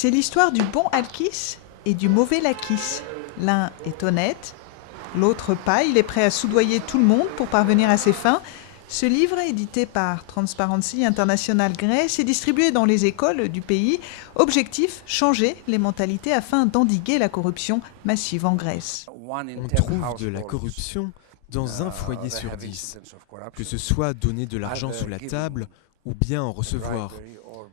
C'est l'histoire du bon Alkis et du mauvais Lakis. L'un est honnête, l'autre pas, il est prêt à soudoyer tout le monde pour parvenir à ses fins. Ce livre, édité par Transparency International Grèce, est distribué dans les écoles du pays. Objectif, changer les mentalités afin d'endiguer la corruption massive en Grèce. On trouve de la corruption dans un foyer sur 10, que ce soit donner de l'argent sous la table ou bien en recevoir.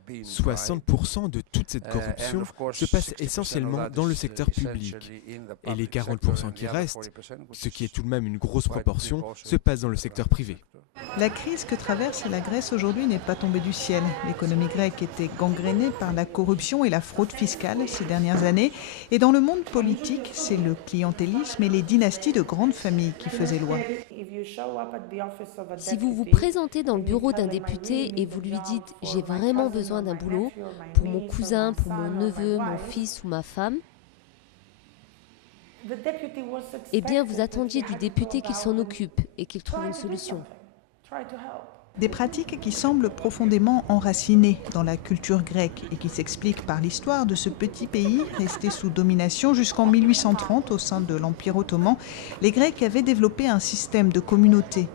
60% de toute cette corruption se passe essentiellement dans le secteur public. Et les 40% qui restent, ce qui est tout de même une grosse proportion, se passe dans le secteur privé. La crise que traverse la Grèce aujourd'hui n'est pas tombée du ciel. L'économie grecque était gangrénée par la corruption et la fraude fiscale ces dernières années. Et dans le monde politique, c'est le clientélisme et les dynasties de grandes familles qui faisaient loi. Si vous vous présentez dans le bureau d'un député et vous lui dites « j'ai vraiment besoin d'un boulot pour mon cousin, pour mon neveu, mon fils ou ma femme », eh bien vous attendiez du député qu'il s'en occupe et qu'il trouve une solution. Des pratiques qui semblent profondément enracinées dans la culture grecque et qui s'expliquent par l'histoire de ce petit pays resté sous domination jusqu'en 1830 au sein de l'Empire ottoman. Les Grecs avaient développé un système de communauté.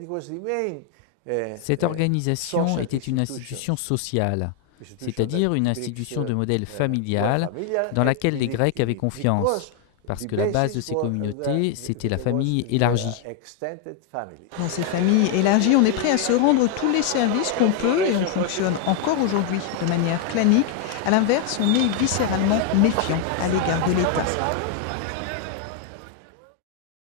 Cette organisation était une institution sociale, c'est-à-dire une institution de modèle familial dans laquelle les Grecs avaient confiance. Parce que la base de ces communautés, c'était la famille élargie. Dans ces familles élargies, on est prêt à se rendre tous les services qu'on peut et on fonctionne encore aujourd'hui de manière clanique. À l'inverse, on est viscéralement méfiant à l'égard de l'État.